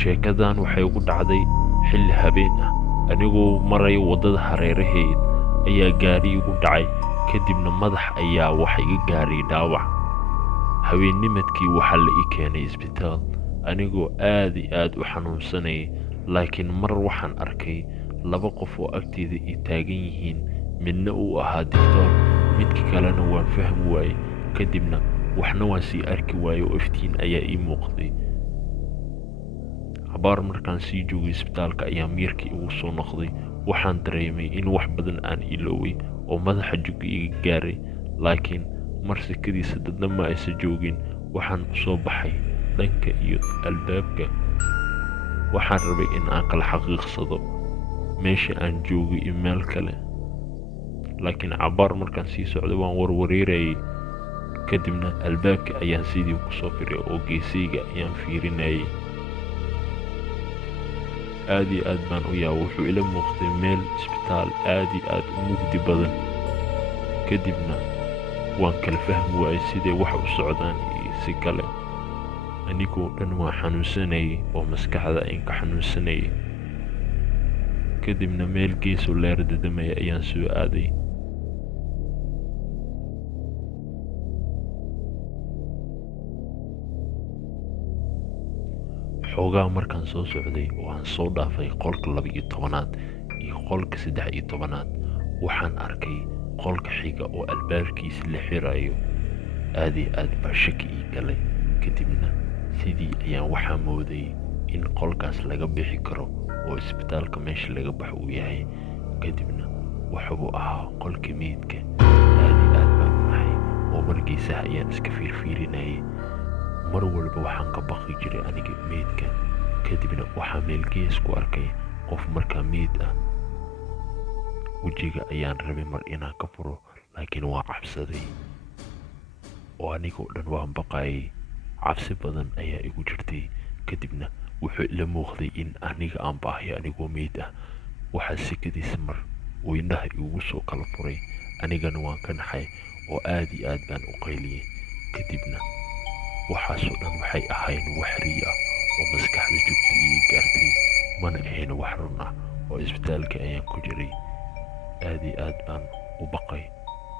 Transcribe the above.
sheekadan waxay ugu dhacday xilli habeen ah anigoo marayo waddada hareeraheed ayaa gaari igu dhacay kadibna madax ayaa wax iga gaaray dhaawac habeennimadkii waxaa la ii keenay isbitaal anigoo aad iyo aad u xanuunsanayay laakiin mar waxaan arkay laba qof oo agteeda ii taagan yihiin midna uu ahaa digtoor midka kalena waan fahmi waayey kadibna waxna waan sii arki waayey oo iftiin ayaa ii muuqday cabaar markaan sii joogay isbitaalka ayaa miirkii igu soo noqday waxaan dareemay in wax badan aan ilooway oo madaxa jugga iga gaaray laakiin mar sikadiisa dadna ma aysa joogin waxaan u soo baxay dhanka iyo albaabka waxaan rabay in aan kala xaqiiqsado meesha aan joogay iyo meel kale laakiin cabaar markaan sii socday waan warwareerayay kadibna albaabka ayaan sidii ku soo firay oo geesayga ayaan fiirinayay aad iyo aad baan u yaabay wuxuu ila muuqday meel isbitaal aad iyo aad u mugdi badan kadibna waan kala fahmi waayey siday wax u socdaan iyo si kale anigoo dhan waan xanuunsanayay oo maskaxda aan ka xanuunsanayay kadibna meel geesoo leer dadamaya ayaan soo aaday xoogaa markaan soo socday oo aan soo dhaafay qolka 12aad iyo qolka 13aad waxaan arkay qolka xiga oo albaabkiisa la xirayo aad iyo aad baa shaki ii galay kadibna sidii ayaan waxaa mooday in qolkaas laga bixi karo oo isbitaalka meesha laga baxo uu yahay kadibna wuxuu ahaa qolka meydka aad iyo aad baan u naxay oo markiisa ayaan iska fiirfiirinayay mar walba waxaan ka baqi jiray aniga meydka kadibna waxaa meel gees ku arkay qof markaa meyd ah wejiga ayaan rabay mar inaan ka furo laakiin waa cabsaday oo anigoo dhan waan baqayay cabsi badan ayaa igu jirtay kadibna wuxuu ila muuqday in aniga aan baahayo anigoo meyd ah waxaa sikadiisa mar uu indhaha igu soo kala furay anigana waan ka naxay oo aad iyo aad baan u qayliyey kadibna waxaasoo dhan waxay ahayn wax riya oo maskaxda joogta ii gaartay mana ahayn wax run ah oo isbitaalka ayaan ku jiray aad iyo aad baan u baqay